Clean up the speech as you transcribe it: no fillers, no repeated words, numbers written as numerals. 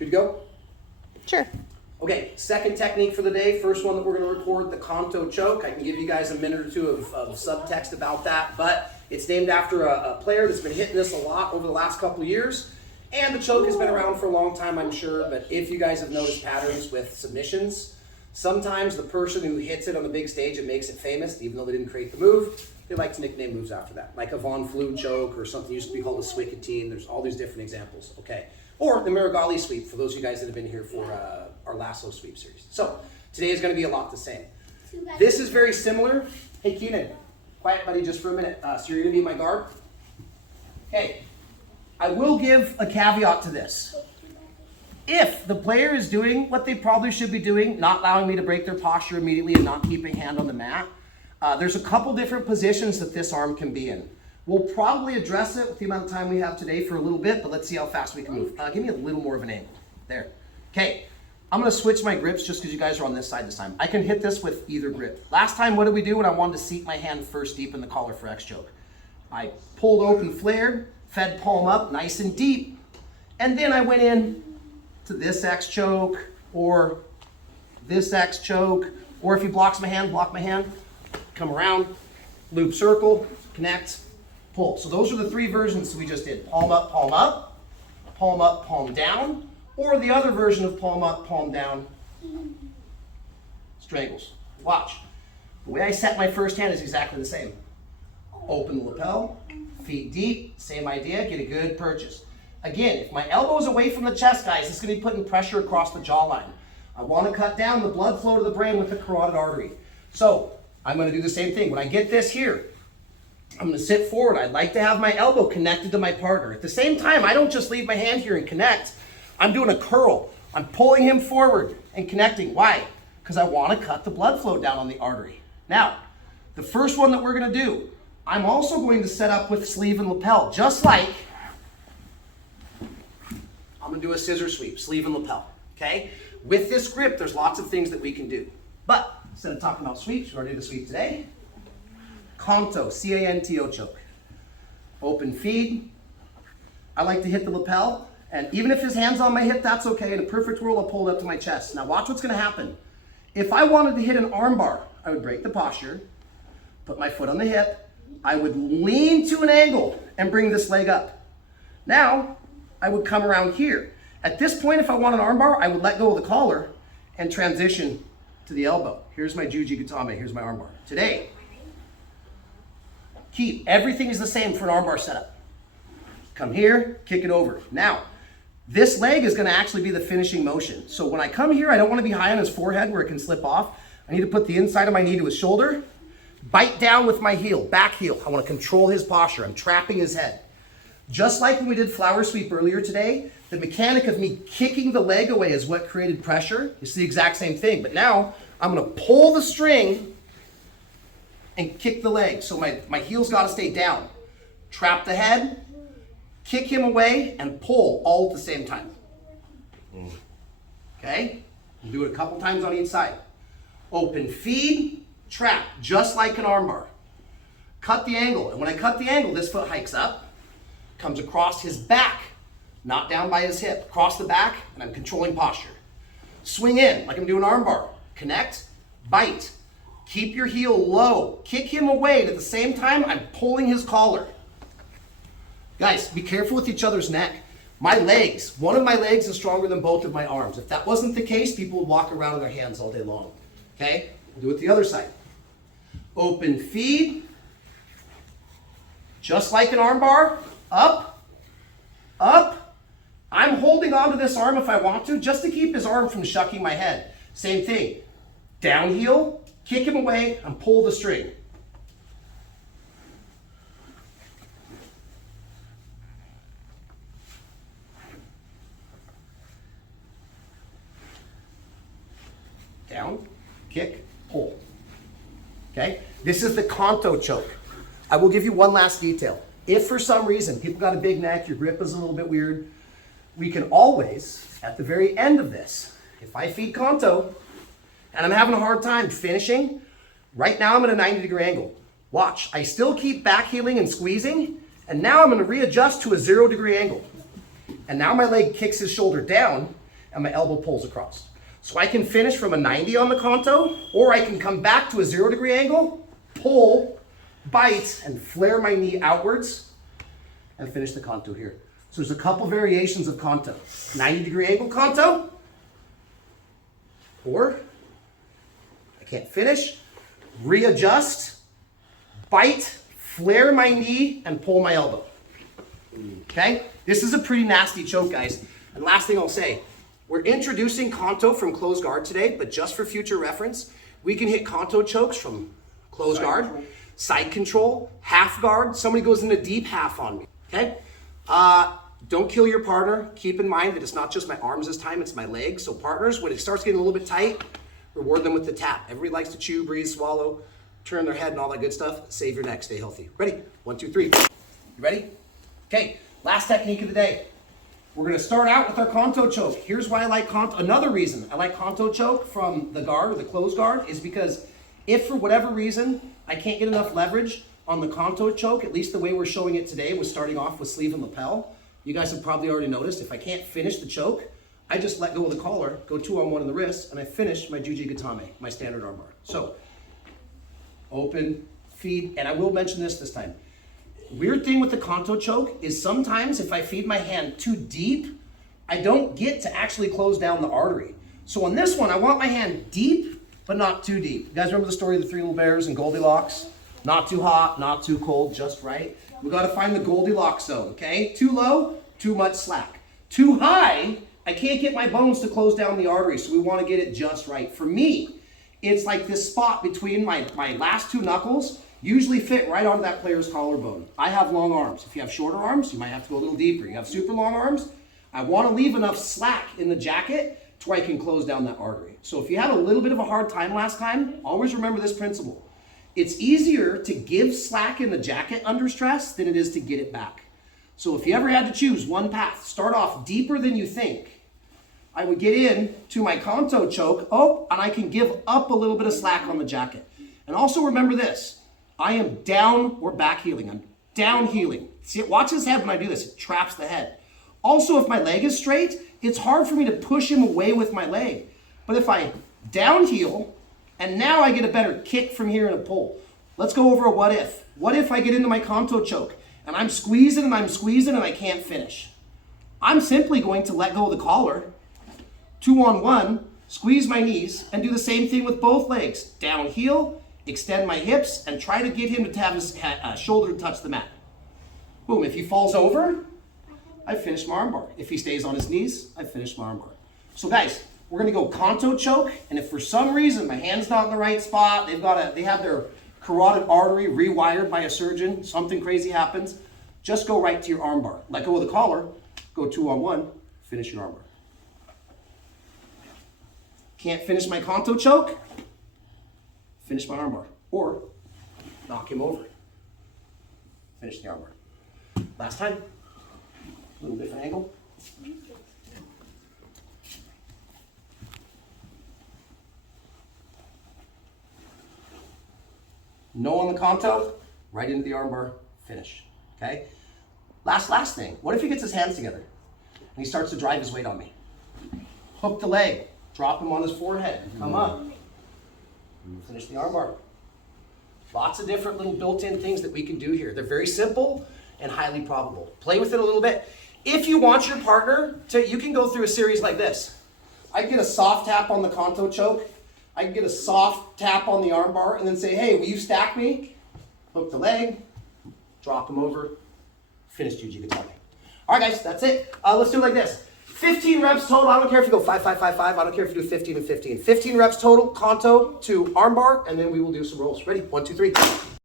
Good to go? Sure. Okay, second technique for the day. First one that we're going to record, the Canto choke. I can give you guys a minute or two of subtext about that, but it's named after a player that's been hitting this a lot over the last couple of years. And the choke has been around for a long time, I'm sure, but if you guys have noticed patterns with submissions, sometimes the person who hits it on the big stage and makes it famous, even though they didn't create the move, they like to nickname moves after that, like a Von Flue choke or something used to be called a Swikatine. There's all these different examples, okay? Or the Marigali sweep, for those of you guys that have been here for our lasso sweep series. So today is going to be a lot the same. This is very similar. Hey, Keenan, quiet buddy just for a minute. So you're going to be my guard? Okay, I will give a caveat to this. If the player is doing what they probably should be doing, not allowing me to break their posture immediately and not keeping hand on the mat, there's a couple different positions that this arm can be in. We'll probably address it with the amount of time we have today for a little bit, but let's see how fast we can move. Give me a little more of an angle. There. Okay, I'm going to switch my grips just because you guys are on this side this time. I can hit this with either grip. Last time, what did we do when I wanted to seat my hand first deep in the collar for X choke? I pulled open, flared, fed palm up, nice and deep, and then I went in to this X choke, or this X choke, or if he blocks my hand, block my hand, come around, loop circle, connect, pull. So those are the three versions we just did. Palm up, palm down, or the other version of palm up, palm down, strangles. Watch. The way I set my first hand is exactly the same. Open the lapel, feet deep, same idea, get a good purchase. Again, if my elbow is away from the chest, guys, it's going to be putting pressure across the jawline. I want to cut down the blood flow to the brain with the carotid artery. So I'm going to do the same thing. When I get this here, I'm going to sit forward. I'd like to have my elbow connected to my partner. At the same time, I don't just leave my hand here and connect. I'm doing a curl. I'm pulling him forward and connecting. Why? Because I want to cut the blood flow down on the artery. Now, the first one that we're going to do, I'm also going to set up with sleeve and lapel, just like I'm going to do a scissor sweep, sleeve and lapel, okay? With this grip, there's lots of things that we can do. But instead of talking about sweeps, we're going to do the sweep today. Canto, C-A-N-T-O choke. Open feed. I like to hit the lapel, and even if his hand's on my hip, that's okay. In a perfect world, I'll pull it up to my chest. Now watch what's going to happen. If I wanted to hit an armbar, I would break the posture, put my foot on the hip, I would lean to an angle and bring this leg up. Now, I would come around here. At this point, if I want an armbar, I would let go of the collar and transition to the elbow. Here's my Juji Gatame, here's my armbar. Today, keep, everything is the same for an armbar setup. Come here, kick it over. Now, this leg is gonna actually be the finishing motion. So when I come here, I don't wanna be high on his forehead where it can slip off. I need to put the inside of my knee to his shoulder, bite down with my heel, back heel. I wanna control his posture. I'm trapping his head. Just like when we did flower sweep earlier today, the mechanic of me kicking the leg away is what created pressure. It's the exact same thing, but now I'm gonna pull the string and kick the leg. So my heel's gotta stay down. Trap the head, kick him away, and pull all at the same time. Okay? We'll do it a couple times on each side. Open feed, trap, just like an armbar. Cut the angle, and when I cut the angle, this foot hikes up, comes across his back, not down by his hip, across the back, and I'm controlling posture. Swing in, like I'm doing armbar. Connect, bite. Keep your heel low. Kick him away, and at the same time, I'm pulling his collar. Guys, be careful with each other's neck. My legs, one of my legs is stronger than both of my arms. If that wasn't the case, people would walk around with their hands all day long. Okay? We'll do it the other side. Open feed. Just like an armbar. Up. Up. I'm holding onto this arm if I want to, just to keep his arm from shucking my head. Same thing. Down heel, kick him away, and pull the string. Down, kick, pull. Okay? This is the Canto choke. I will give you one last detail. If for some reason people got a big neck, your grip is a little bit weird, we can always, at the very end of this, if I feed Canto and I'm having a hard time finishing, right now I'm at a 90-degree angle. Watch, I still keep back heeling and squeezing, and now I'm going to readjust to a 0-degree angle. And now my leg kicks his shoulder down, and my elbow pulls across. So I can finish from a 90 on the Canto, or I can come back to a 0-degree angle, pull, bite, and flare my knee outwards, and finish the Canto here. So there's a couple variations of Canto. 90-degree angle Canto, or I can't finish, readjust, bite, flare my knee, and pull my elbow. Okay? This is a pretty nasty choke, guys. And last thing I'll say, we're introducing Canto from closed guard today, but just for future reference, we can hit Canto chokes from closed guard, side control, half guard. Somebody goes into deep half on me, okay? Don't kill your partner. Keep in mind that it's not just my arms this time, it's my legs. So partners, when it starts getting a little bit tight, reward them with the tap. Everybody likes to chew, breathe, swallow, turn their head and all that good stuff. Save your neck, stay healthy. Ready? 1, 2, 3. You ready? Okay, last technique of the day. We're gonna start out with our Canto choke. Here's why I like Canto. Another reason I like Canto choke from the guard or the closed guard is because if for whatever reason I can't get enough leverage on the Canto choke, at least the way we're showing it today was starting off with sleeve and lapel. You guys have probably already noticed if I can't finish the choke, I just let go of the collar, go 2-on-1 in the wrist, and I finish my Juji Gatame, my standard armbar. So, open, feed, and I will mention this time. Weird thing with the Canto choke is sometimes if I feed my hand too deep, I don't get to actually close down the artery. So on this one, I want my hand deep, but not too deep. You guys remember the story of the 3 little bears and Goldilocks? Not too hot, not too cold, just right. We gotta find the Goldilocks zone, okay? Too low, too much slack. Too high, I can't get my bones to close down the artery, so we wanna get it just right. For me, it's like this spot between my last 2 knuckles usually fit right onto that player's collarbone. I have long arms. If you have shorter arms, you might have to go a little deeper. You have super long arms, I want to leave enough slack in the jacket to where I can close down that artery. So if you had a little bit of a hard time last time, always remember this principle. It's easier to give slack in the jacket under stress than it is to get it back. So if you ever had to choose one path, start off deeper than you think, I would get in to my Canto choke, and I can give up a little bit of slack on the jacket. And also remember this, I am down or back heeling. I'm down heeling. See, watch his head when I do this. It traps the head. Also, if my leg is straight, it's hard for me to push him away with my leg. But if I down heel, and now I get a better kick from here and a pull. Let's go over a what if. What if I get into my Canto choke, and I'm squeezing and I can't finish? I'm simply going to let go of the collar, 2-on-1, squeeze my knees, and do the same thing with both legs. Down heel, extend my hips, and try to get him to have his shoulder touch the mat. Boom, if he falls over, I finish my armbar. If he stays on his knees, I finish my armbar. So guys, we're gonna go Canto choke, and if for some reason my hand's not in the right spot, they have their carotid artery rewired by a surgeon, something crazy happens, just go right to your armbar. Let go of the collar, go 2-on-1, finish your armbar. Can't finish my Canto choke, finish my armbar, or knock him over. Finish the armbar. Last time, a little different angle. No on the Canto, right into the armbar, finish, okay? Last thing, what if he gets his hands together and he starts to drive his weight on me? Hook the leg, drop him on his forehead, come up. Finish the armbar. Lots of different little built-in things that we can do here. They're very simple and highly probable. Play with it a little bit. If you want your partner to, you can go through a series like this. I get a soft tap on the Canto choke. I can get a soft tap on the armbar and then say, hey, will you stack me? Hook the leg, drop him over, finish Juji Gatame. All right, guys, that's it. Let's do it like this. 15 reps total. I don't care if you go 5, 5, 5, 5. I don't care if you do 15 and 15. 15 reps total, Canto to armbar, and then we will do some rolls. Ready? 1, 2, 3.